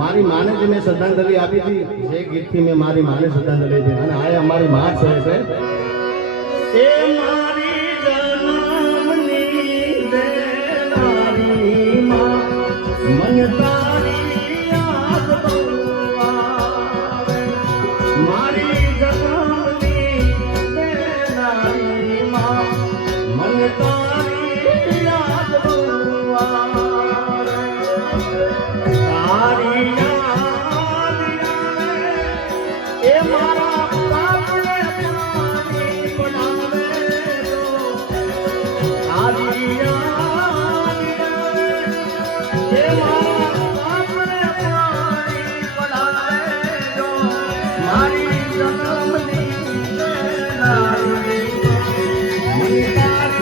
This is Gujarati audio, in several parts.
મારી માને જે મેં શ્રદ્ધાંજલિ આપી હતી જે ગીતથી મેં મારી માને શ્રદ્ધાંજલિ આપી અને આ અમારી માં છે એ મારી જન્મની દેનારી માં મને તારી યાદ બહુ આવે મારી જન્મની દેનારી માં મને તારી યાદ બહુ આવે તારી યાદ એ મારા બાપને પાણી બનાવે તો તારી યાદ એ મારા બાપને પાણી બનાવે તો મારી જન્મની દેનારી મને તારી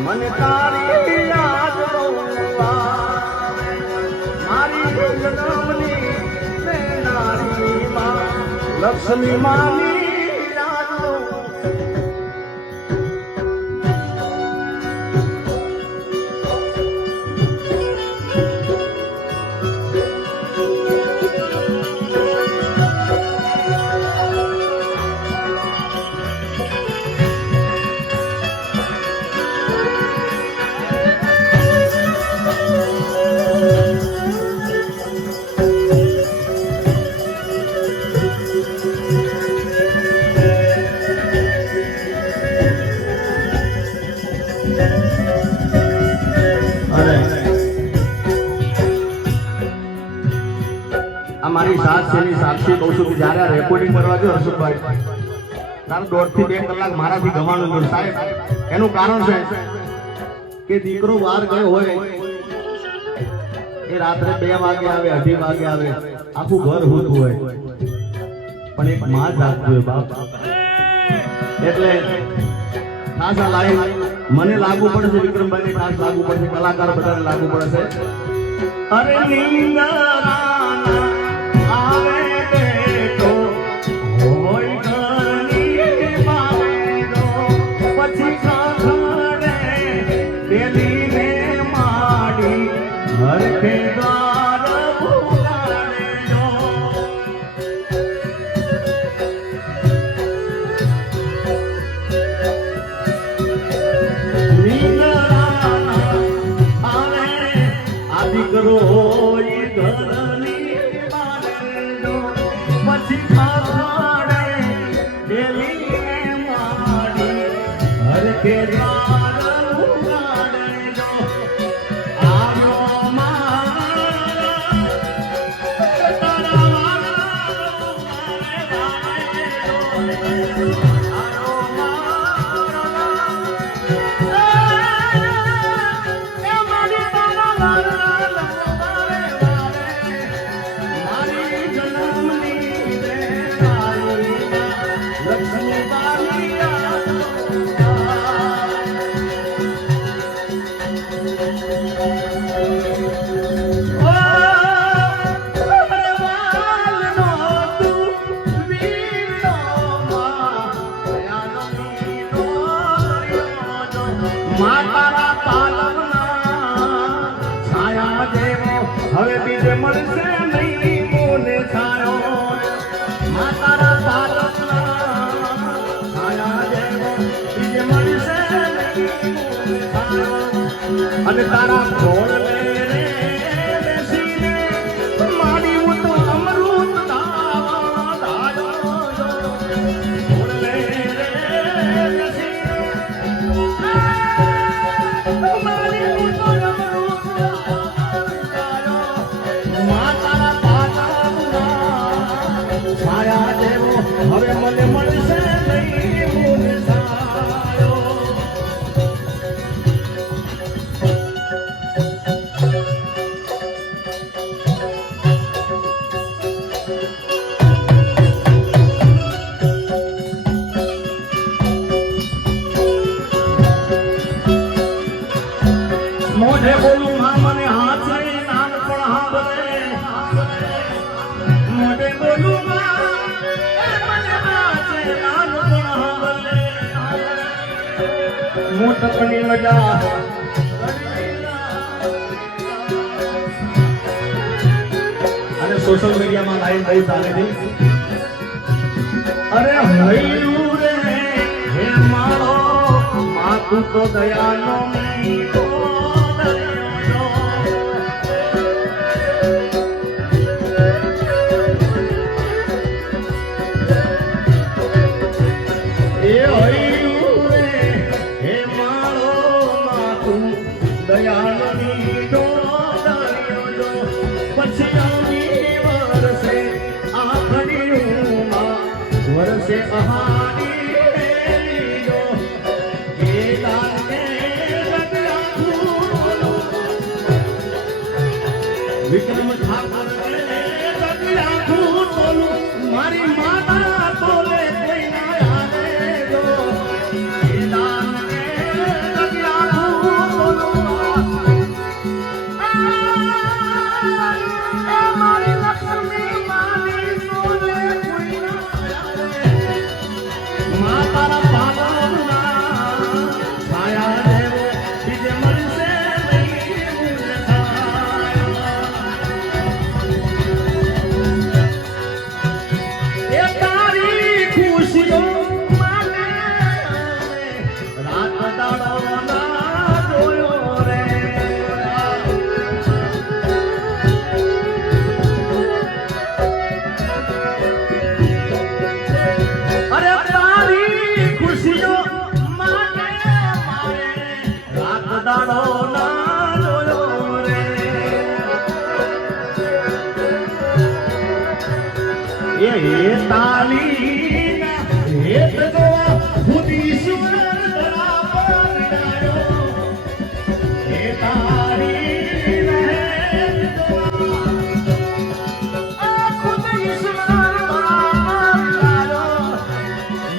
મને તારી યાદ બહુ આવે મારી જન્મની દેનારી માં લક્ષ્મી માની યાદ મારી સાત છે સાક્ષી કહું છું કે જયારે આ રેકોર્ડિંગ કરવા જો હર્ષુભાઈ તારે 1.5 થી 2 કલાક મારાથી ગવાનું છે સાહેબ એનું કારણ છે કે દીકરો વાર ગયો હોય એ રાત્રે 2 વાગે આવે 2:30 વાગે આવે આખું ઘર હૂતું હોય પણ એક માં જાગતી હોય બાપ એટલે ખાસ આ લાઈન મને લાગુ પડે છે વિક્રમભાઈ ખાસ લાગુ પડે છે કલાકાર બધાને લાગુ પડે છે અરે નીંદરા આવે બેઠો હોય ઘરની બાવેડો પછી ખાખડે દેલીને માડી હરખે દ્વાર ઉગાડે જો નીંદરા આવે આ દીકરો માતારા પાલવના છાયા જેવો હવે બીજે મળશે નહીં મોને છાયો માતારા પાલવના છાયા જેવો બીજે મળશે નહીં મોને છાયો અને તારા ઘોડ બેસીને મારી હું તો અમૃત દાવા દાયો ઘોડ લે છાયા જેવો હવે મને મળશે નહીં મોને છાયો મોઢે બોલું માં મને હાથે નામ પણ હાંભળે મોઢે બોલું માં મને હાથે નામ પણ હાંભળે મોટપની મજા અને સોશિયલ મીડિયામાં લાઈવ બહુ ચાલે છે અરે હૈયું રે હે મારો માતું તો દયાનો મીઠો વર્ષે અહારી લીધો એ તારે વિક્રમ ઠાકર મારી માતા તોલે કોઈ ના આવે જો એ તારે મારી લક્ષ્મી મારી તોલે કોઈ માતારા પાલવના છાયા જેવો બીજે મળશે નહીં મોને છાયો એ તારી ખુશીઓ માટે રાત દાડો ના જોયો રે અરે ખુશીઓ માટે મારે રાત દાડો ના જોયો રે એ તાલી હેત જોવા ખુદી સુર ધરા પર આવ્યો એ તારી હેત જોવા ખુદી સુર ધરા પર આવ્યો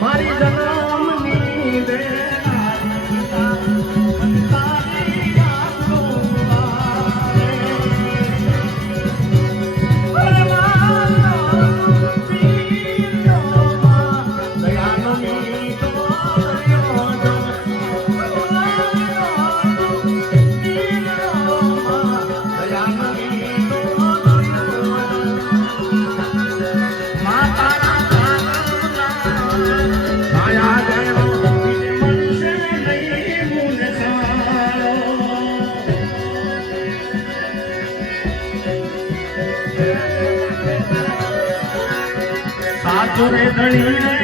મારી જન્મની સાચું રે ધણી